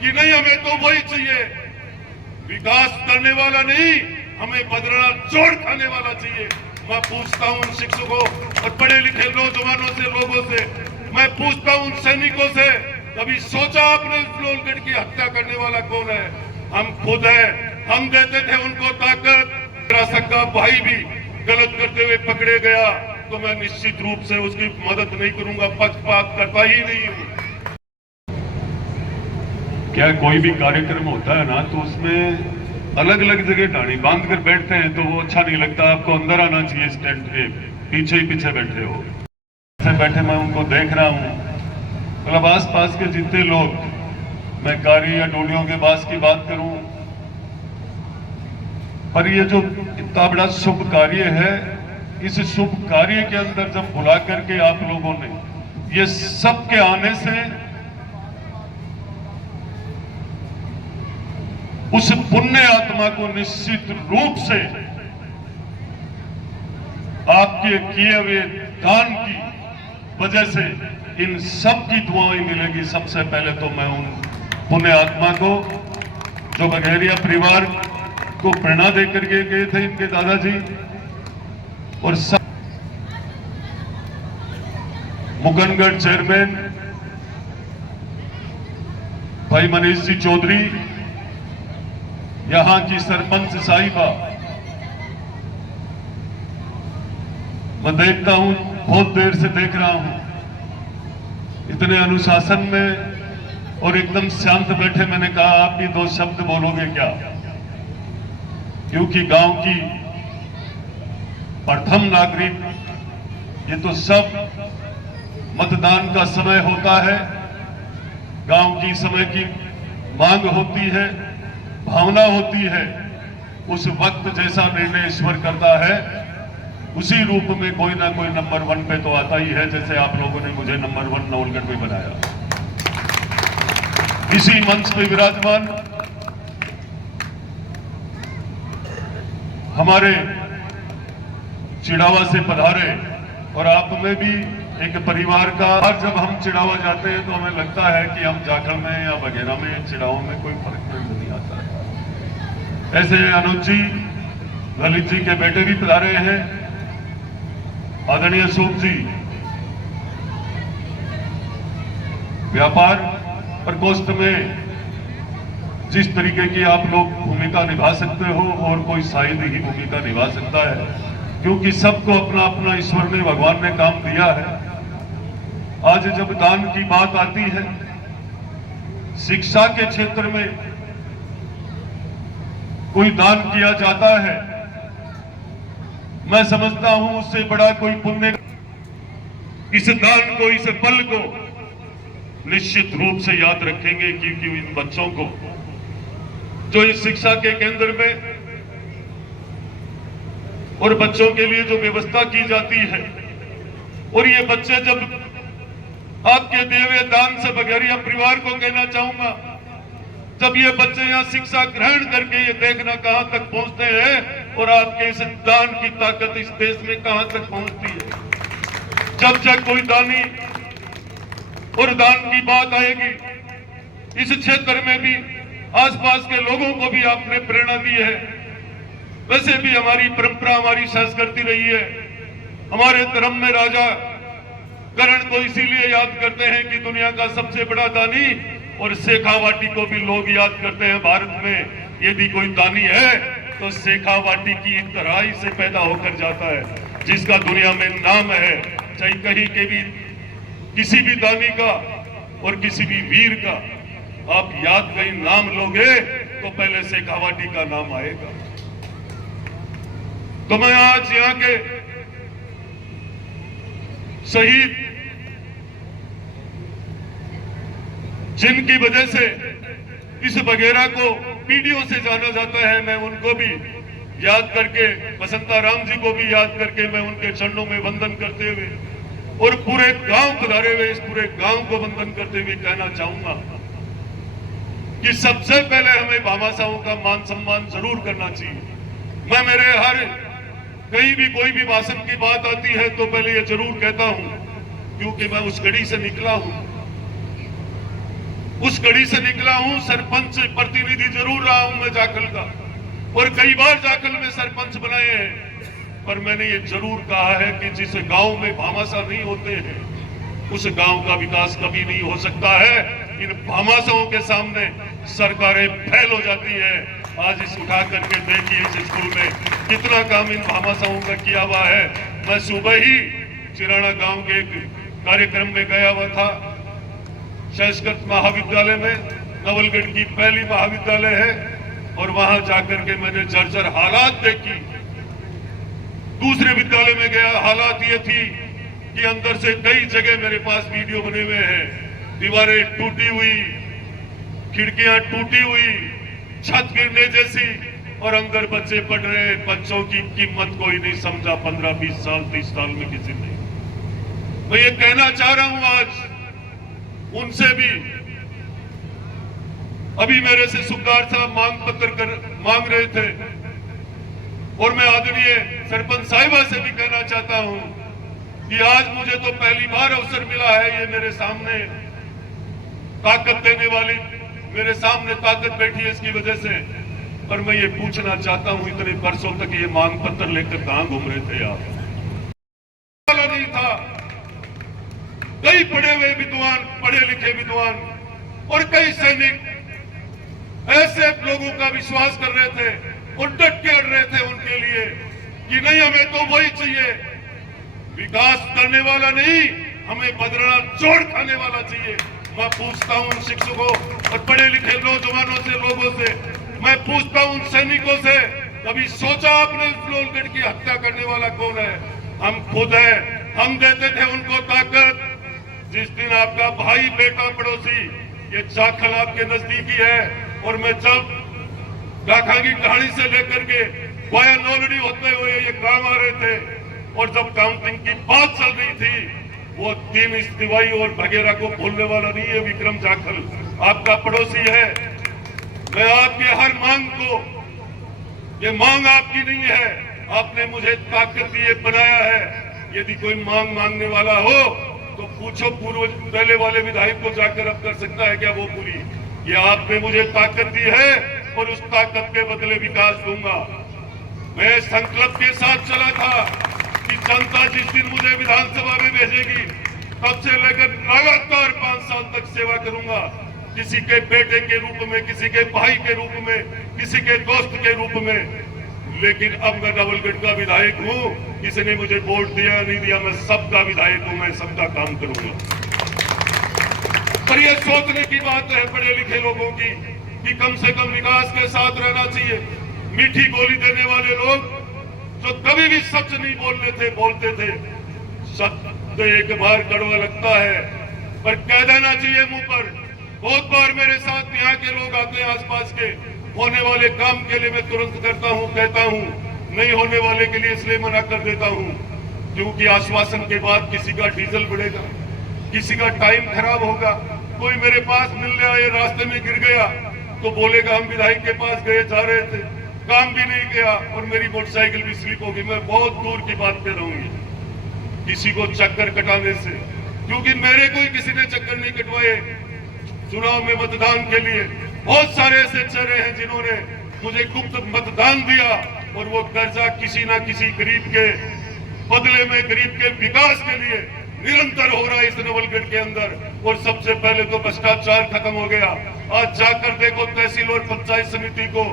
कि नहीं हमें तो वही चाहिए, विकास करने वाला नहीं, हमें बदलना जोड़ खाने वाला चाहिए। मैं पूछता हूं उन शिक्षकों और पढ़े लिखे नौजवानों से, लोगों से, मैं पूछता हूं उन सैनिकों से, कभी सोचा आपने लोलगढ़ की हत्या करने वाला कौन है? हम खुद है। हम देते थे उनको ताकत। मेरा सगा भाई भी गलत करते हुए पकड़े गया तो मैं निश्चित रूप से उसकी मदद नहीं करूंगा, पक्षपात करता ही नहीं हूं। क्या कोई भी कार्यक्रम होता है ना तो उसमें अलग अलग जगह टाणी बांध कर बैठते हैं तो वो अच्छा नहीं लगता। आपको अंदर आना चाहिए, स्टैंड के पीछे ही पीछे बैठे हो। बैठे मैं उनको देख रहा हूं, मतलब आस पास के जितने लोग, मैं कारी या डोलियों के बास की बात करूं, पर ये जो इतना बड़ा शुभ कार्य है, इस शुभ कार्य के अंदर जब बुला करके आप लोगों ने ये सब के आने से उस पुण्य आत्मा को निश्चित रूप से आपके किए हुए दान की वजह से इन सब की दुआएं मिलेगी। सबसे पहले तो मैं उन पुण्य आत्मा को, जो बघेरिया परिवार को प्रेरणा देकर के गए थे इनके दादाजी, और सब मुकनगढ़ चेयरमैन भाई मनीष जी चौधरी, यहां की सरपंच साहिबा, मैं देखता हूं, बहुत देर से देख रहा हूं, इतने अनुशासन में और एकदम शांत बैठे। मैंने कहा आप भी दो शब्द बोलोगे क्या, क्योंकि गांव की प्रथम नागरिक, ये तो सब मतदान का समय होता है, गांव की समय की मांग होती है, भावना होती है, उस वक्त जैसा निर्णय ईश्वर करता है उसी रूप में कोई ना कोई नंबर 1 पे तो आता ही है। जैसे आप लोगों ने मुझे नंबर 1 नवलगढ़ में बनाया, इसी मंच पे विराजमान हमारे चिड़ावा से पधारे, और आप में भी एक परिवार का। और जब हम चिड़ावा जाते हैं तो हमें लगता है कि हम जाखड़ में या वगैरह में, चिड़ावों में कोई फर्क नहीं आता है। ऐसे अनुज जी, ललित जी के बेटे भी पधारे हैं, आदरणीय सूप जी, व्यापार प्रकोष्ठ में जिस तरीके की आप लोग भूमिका निभा सकते हो और कोई शायद ही भूमिका निभा सकता है, क्योंकि सबको अपना अपना ईश्वर ने, भगवान ने काम दिया है। आज जब दान की बात आती है, शिक्षा के क्षेत्र में कोई दान किया जाता है, मैं समझता हूं उससे बड़ा कोई पुण्य। इस दान को, इस पल को निश्चित रूप से याद रखेंगे, क्योंकि इन बच्चों को जो इस शिक्षा के केंद्र में और बच्चों के लिए जो व्यवस्था की जाती है, और ये बच्चे जब आपके दिए हुए दान से बघेरिया परिवार को कहना चाहूंगा, जब ये बच्चे यहाँ शिक्षा ग्रहण करके ये देखना कहां तक पहुंचते हैं और आपके इस दान की ताकत इस देश में कहां तक पहुंचती है। जब जब कोई दानी और दान की बात आएगी, इस क्षेत्र में भी आसपास के लोगों को भी आपने प्रेरणा दी है। वैसे भी हमारी परंपरा, हमारी संस्कृति रही है। हमारे धर्म में राजा कर्ण को इसीलिए याद करते हैं कि दुनिया का सबसे बड़ा दानी, और शेखावाटी को भी लोग याद करते हैं। भारत में यदि कोई दानी है तो शेखावाटी की तराई से पैदा होकर जाता है, जिसका दुनिया में नाम है। चाहे कहीं के भी किसी भी दानी का और किसी भी वीर का आप याद कहीं नाम लोगे तो पहले शेखावाटी का नाम आएगा। तो मैं आज यहाँ के शहीद, जिनकी वजह से इस बघेरा को पीढ़ियों से जाना जाता है, मैं उनको भी याद करके, बसंता राम जी को भी याद करके, मैं उनके चरणों में वंदन करते हुए और पूरे गांव पधारे हुए इस पूरे गांव को वंदन करते हुए कहना चाहूंगा कि सबसे पहले हमें भामाशाहों का मान सम्मान जरूर करना चाहिए। मैं मेरे हर कहीं भी कोई भी भाषण की बात आती है तो पहले ये जरूर कहता हूं, क्योंकि मैं उस घड़ी से निकला हूं उस कड़ी से निकला हूं। सरपंच प्रतिनिधि जरूर रहा हूं मैं जाखल का, और कई बार जाखल में सरपंच बनाए हैं, पर मैंने ये जरूर कहा है कि जिस गांव में भामाशाह नहीं होते हैं उस गांव का विकास कभी नहीं हो सकता है। इन भामाशाहों के सामने सरकारें फेल हो जाती है। आज इस उठा करके देखिए इस स्कूल में कितना काम इन भामाशाहों का किया हुआ है। मैं सुबह ही चिराना गांव के एक कार्यक्रम में गया हुआ था। संस्कृत महाविद्यालय में नवलगढ़ की पहली महाविद्यालय है, और वहां जाकर के मैंने जर्जर हालात देखी। दूसरे विद्यालय में गया, हालात ये थी कि अंदर से कई जगह मेरे पास वीडियो बने हुए हैं, दीवारें टूटी हुई, खिड़कियां टूटी हुई, छत गिरने जैसी, और अंदर बच्चे पढ़ रहे हैं। बच्चों की कीमत कोई नहीं समझा 15, 20 साल 30 साल में किसी ने। मैं ये कहना चाह रहा हूं आज उनसे भी। अभी मेरे से सुखदार साहब मांग पत्र मांग रहे थे, और मैं आदरणीय सरपंच साहिबा से भी कहना चाहता हूं कि आज मुझे तो पहली बार अवसर मिला है। ये मेरे सामने ताकत देने वाली, मेरे सामने ताकत बैठी है इसकी वजह से। पर मैं ये पूछना चाहता हूं, इतने वर्षों तक ये मांग पत्र लेकर कहां घूम रहे थे आप? नहीं था। कई पढ़े हुए विद्वान, पढ़े लिखे विद्वान और कई सैनिक ऐसे लोगों का विश्वास कर रहे थे और डट के अड़ रहे थे उनके लिए कि नहीं, हमें तो वही चाहिए, विकास करने वाला नहीं, हमें बदलना जोड़ खाने वाला चाहिए। मैं पूछता हूं उन शिक्षकों और पढ़े लिखे नौजवानों से, लोगों से, मैं पूछता हूं उन सैनिकों से, कभी सोचा आपने नवलगढ़ की हत्या करने वाला कौन है? हम खुद है। हम देते थे उनको ताकत। जिस दिन आपका भाई, बेटा, पड़ोसी, ये जाखल आपके नजदीकी है, और मैं जब गाखा की कहानी से लेकर के वाया नौलड़ी होते हुए ये काम आ रहे थे, और जब काउंटिंग की बात चल रही थी, वो दिन इस दिवाई और भगेरा को भूलने वाला नहीं है। विक्रम जाखल आपका पड़ोसी है। मैं आपकी हर मांग को, ये मांग आपकी नहीं है, आपने मुझे ताकत दिए बनाया है। यदि कोई मांग मांगने वाला हो तो पूछो पूर्व पहले वाले विधायक को जाकर, अब कर सकता है क्या वो पूरी? ये आपने मुझे ताकत दी है, और उस ताकत के बदले विकास दूंगा। मैं संकल्प के साथ चला था कि जनता जिस दिन मुझे विधानसभा में भेजेगी, तब से लेकर लगातार 5 साल तक सेवा करूंगा, किसी के बेटे के रूप में, किसी के भाई के रूप में, किसी के दोस्त के रूप में। लेकिन अब मैं नवलगढ़ का विधायक हूं, किसी ने मुझे वोट दिया नहीं दिया, मैं सबका विधायक हूं, मैं सबका काम करूंगा। पर यह सोचने की बात है बड़े लिखे लोगों की कि कम से कम विकास के साथ रहना चाहिए। मीठी गोली देने वाले लोग जो कभी भी सच नहीं बोलते थे। सत्य एक बार कड़वा लगता है, पर कह देना चाहिए मुंह पर। बहुत बार मेरे साथ यहाँ के लोग आते हैं, आसपास के, होने वाले काम के लिए मैं तुरंत करता हूँ, कहता हूँ, नहीं होने वाले के लिए इसलिए मना कर देता हूँ क्योंकि आश्वासन के बाद किसी का डीजल बढ़ेगा, किसी का टाइम खराब होगा। कोई मेरे पास मिलने आए, रास्ते में गिर गया तो बोलेगा हम विधायक के पास गए, जा रहे थे, काम भी नहीं किया और मेरी मोटरसाइकिल भी स्लिप होगी। मैं बहुत दूर की बात कर रहा हूँ, किसी को चक्कर कटाने से, क्योंकि मेरे कोई किसी ने चक्कर नहीं कटवाए। चुनाव में मतदान के लिए बहुत सारे ऐसे चेहरे हैं जिन्होंने मुझे गुप्त मतदान दिया, और वो कर्जा किसी ना किसी गरीब के बदले में, गरीब के विकास के लिए निरंतर हो रहा है इस नवलगढ़ के अंदर। और सबसे पहले तो भ्रष्टाचार खत्म हो गया। आज जाकर देखो तहसील और पंचायत समिति को,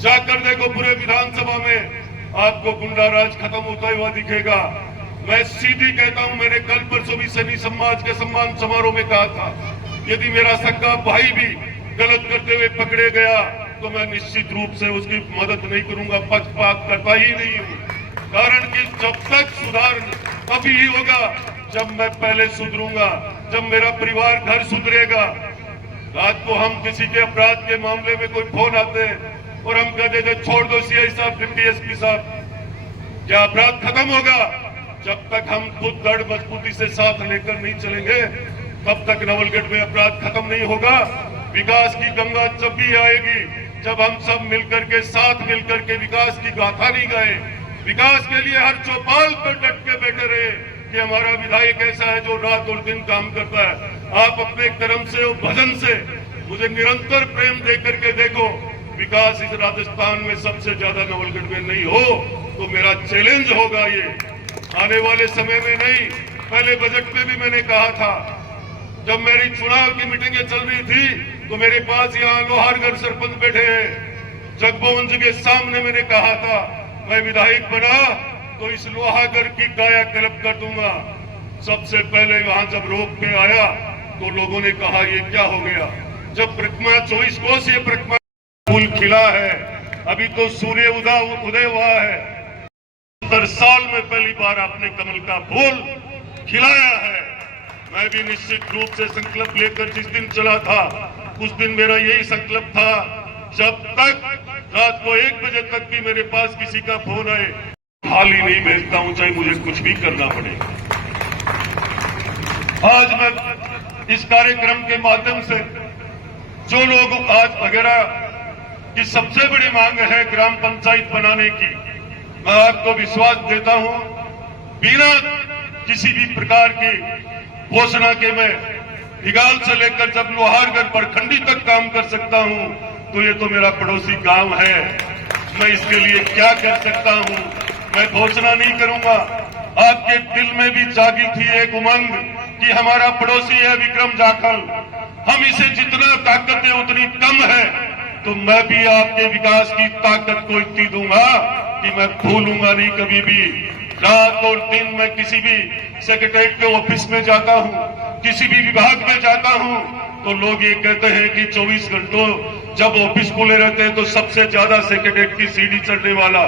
जाकर देखो पूरे विधानसभा में, आपको गुंडा राज खत्म होता हुआ दिखेगा। मैं सीधी कहता हूं, मैंने कल परसों भी सैनी समाज के सम्मान समारोह में कहा था, यदि मेरा सगा भाई भी गलत करते हुए पकड़े गया तो मैं निश्चित रूप से उसकी मदद नहीं करूंगा, पक्षपात करता ही नहीं हूं। कारण कि जब तक सुधार तभी ही होगा जब मैं पहले सुधरूंगा, जब मेरा परिवार घर सुधरेगा। रात को हम किसी के अपराध के मामले में कोई फोन आते हैं और हम कहते थे छोड़ दो सीआई साहब, डिप्टी एसपी साहब, क्या अपराध खत्म होगा? जब तक हम खुद दृढ़ मजबूती से साथ लेकर नहीं चलेंगे तब तक नवलगढ़ में अपराध खत्म नहीं होगा। विकास की गंगा जब भी आएगी, जब हम सब मिलकर के, साथ मिलकर के विकास की गाथा नहीं गाए, विकास के लिए हर चौपाल पर डट के बैठे रहे कि हमारा विधायक ऐसा है जो रात और दिन काम करता है। आप अपने कर्म से और भजन से मुझे निरंतर प्रेम दे करके देखो। विकास इस राजस्थान में सबसे ज्यादा नवलगढ़ में नहीं हो तो मेरा चैलेंज होगा ये आने वाले समय में नहीं। पहले बजट में भी मैंने कहा था, जब मेरी चुनाव की मीटिंगें चल रही थी तो मेरे पास यहाँ लोहारगढ़ सरपंच बैठे हैं, जगमोहन जी के सामने मैंने कहा था मैं विधायक बना तो इस लोहागढ़ की काया कल्प कर दूंगा। सबसे पहले वहां जब रोक के आया तो लोगों ने कहा ये क्या हो गया। जब परिक्रमा 24 कोस ये परिक्रमा फूल खिला है, अभी तो सूर्य उदय हुआ है। 70 साल में पहली बार आपने कमल का फूल खिलाया है। मैं भी निश्चित रूप से संकल्प लेकर जिस दिन चला था उस दिन मेरा यही संकल्प था, जब तक रात को 1 बजे तक भी मेरे पास किसी का फोन आए खाली नहीं भेजता हूं, चाहे मुझे कुछ भी करना पड़े। आज मैं इस कार्यक्रम के माध्यम से जो लोग आज वगैरह की सबसे बड़ी मांग है ग्राम पंचायत बनाने की, मैं आपको विश्वास देता हूं बिना किसी भी प्रकार की घोषणा के मैं हिगाल से लेकर जब लोहारगढ़ प्रखंडी तक काम कर सकता हूं तो ये तो मेरा पड़ोसी गांव है। मैं इसके लिए क्या कर सकता हूं, मैं घोषणा नहीं करूंगा। आपके दिल में भी जागी थी एक उमंग कि हमारा पड़ोसी है विक्रम जाखल, हम इसे जितना ताकत है उतनी कम है, तो मैं भी आपके विकास की ताकत को इतनी दूंगा कि मैं भूलूंगा नहीं कभी भी। रात और दिन मैं किसी भी सेक्रेटरीट के ऑफिस में जाता हूं, किसी भी विभाग में जाता हूं तो लोग ये कहते हैं कि 24 घंटों जब ऑफिस खुले रहते हैं तो सबसे ज्यादा सेक्रेटरीट की सीढ़ी चढ़ने वाला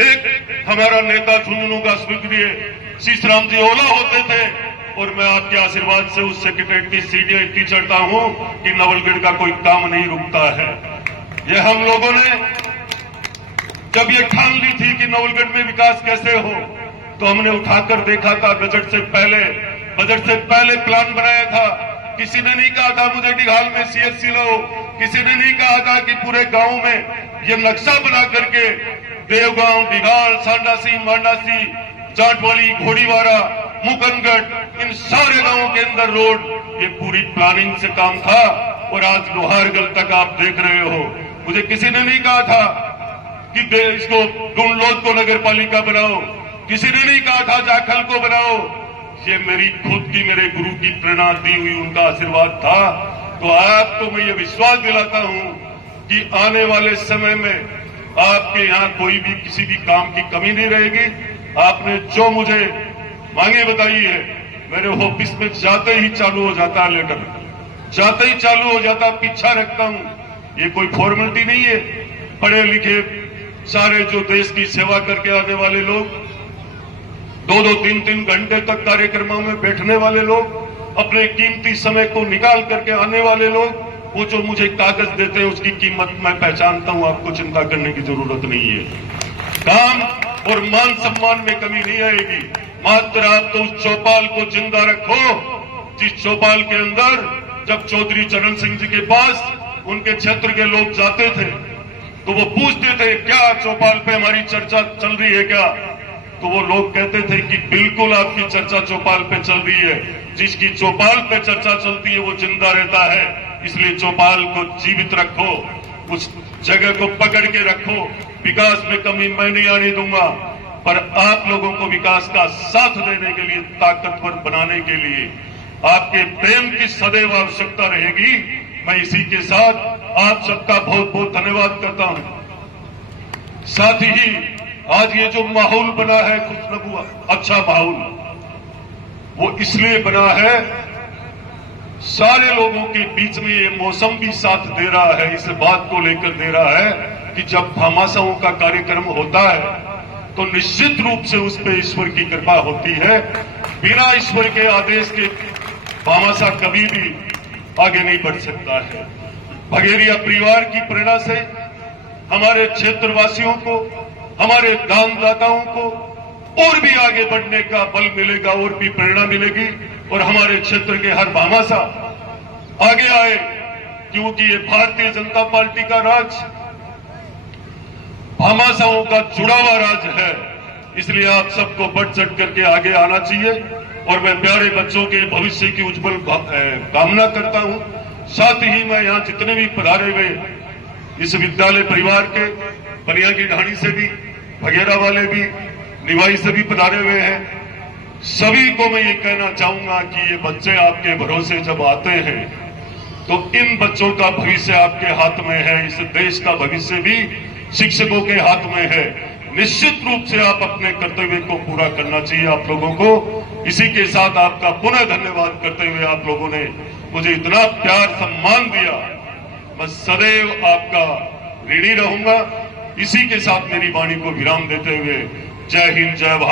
एक हमारा नेता झुंझुनू का स्वर्गीय शीशराम जी ओला होते थे, और मैं आपके आशीर्वाद से उस सेक्रेटरीट की सीढ़ियां इतनी चढ़ता हूं कि नवलगढ़ का कोई काम नहीं रुकता है। ये हम लोगों ने जब ये ठान ली थी कि नवलगढ़ में विकास कैसे हो तो हमने उठाकर देखा था बजट से पहले प्लान बनाया था। किसी ने नहीं कहा था मुझे डिघाल में सीएससी लो, किसी ने नहीं कहा था कि पूरे गांव में ये नक्शा बना करके देवगांव, डिघाल, सांडासी, मांडासी, जाटवाली, घोड़ीवाड़ा, मुकनगढ़ इन सारे गांवों के अंदर रोड, ये पूरी प्लानिंग से काम था। और आज लोहारगढ़ तक आप देख रहे हो। मुझे किसी ने नहीं कहा था कि इसको डुंडलोद को नगर पालिका बनाओ, किसी ने नहीं कहा था जाखल को बनाओ। ये मेरी खुद की मेरे गुरु की प्रेरणा दी हुई उनका आशीर्वाद था। तो आपको मैं ये विश्वास दिलाता हूं कि आने वाले समय में आपके यहाँ कोई भी किसी भी काम की कमी नहीं रहेगी। आपने जो मुझे मांगे बताई है, मेरे ऑफिस में जाते ही चालू हो जाता है लेटर, जाते ही चालू हो जाता, पीछा रखता हूं। ये कोई फॉर्मेलिटी नहीं है। पढ़े लिखे सारे जो देश की सेवा करके आने वाले लोग, 2-2, 3-3 घंटे तक कार्यक्रमों में बैठने वाले लोग, अपने कीमती समय को निकाल करके आने वाले लोग, वो जो मुझे कागज देते हैं उसकी कीमत मैं पहचानता हूं। आपको चिंता करने की जरूरत नहीं है। काम और मान सम्मान में कमी नहीं आएगी। मात्र आप तो उस चौपाल को जिंदा रखो जिस चौपाल के अंदर जब चौधरी चरण सिंह जी के पास उनके क्षेत्र के लोग जाते थे तो वो पूछते थे क्या चौपाल पे हमारी चर्चा चल रही है क्या, तो वो लोग कहते थे कि बिल्कुल आपकी चर्चा चौपाल पे चल रही है। जिसकी चौपाल पे चर्चा चलती है वो जिंदा रहता है। इसलिए चौपाल को जीवित रखो, उस जगह को पकड़ के रखो। विकास में कमी मैं नहीं आने दूंगा, पर आप लोगों को विकास का साथ देने के लिए, ताकतवर बनाने के लिए आपके प्रेम की सदैव आवश्यकता रहेगी। मैं इसी के साथ आप सबका बहुत बहुत धन्यवाद करता हूं। साथ ही आज ये जो माहौल बना है खुशनुमा अच्छा माहौल, वो इसलिए बना है, सारे लोगों के बीच में ये मौसम भी साथ दे रहा है, इस बात को लेकर दे रहा है कि जब भामाशाहों का कार्यक्रम होता है तो निश्चित रूप से उस पर ईश्वर की कृपा होती है। बिना ईश्वर के आदेश के भामाशाह कभी भी आगे नहीं बढ़ सकता है। भगेरिया परिवार की प्रेरणा से हमारे क्षेत्रवासियों को, हमारे दानदाताओं को और भी आगे बढ़ने का बल मिलेगा, और भी प्रेरणा मिलेगी, और हमारे क्षेत्र के हर भामाशाह आगे आए, क्योंकि ये भारतीय जनता पार्टी का राज भामाशाहों का जुड़ा हुआ राज है। इसलिए आप सबको बढ़ चढ़ करके आगे आना चाहिए, और मैं प्यारे बच्चों के भविष्य की उज्जवल कामना करता हूं। साथ ही मैं यहाँ जितने भी पधारे हुए इस विद्यालय परिवार के बनिया की ढाणी से भी, भगेरा वाले भी, निवाई से भी पधारे हुए हैं, सभी को मैं ये कहना चाहूंगा कि ये बच्चे आपके भरोसे जब आते हैं तो इन बच्चों का भविष्य आपके हाथ में है, इस देश का भविष्य भी शिक्षकों के हाथ में है। निश्चित रूप से आप अपने कर्तव्य को पूरा करना चाहिए आप लोगों को। इसी के साथ आपका पुनः धन्यवाद करते हुए, आप लोगों ने मुझे इतना प्यार सम्मान दिया, मैं सदैव आपका ऋणी रहूंगा। इसी के साथ मेरी वाणी को विराम देते हुए जय हिंद, जय भारत।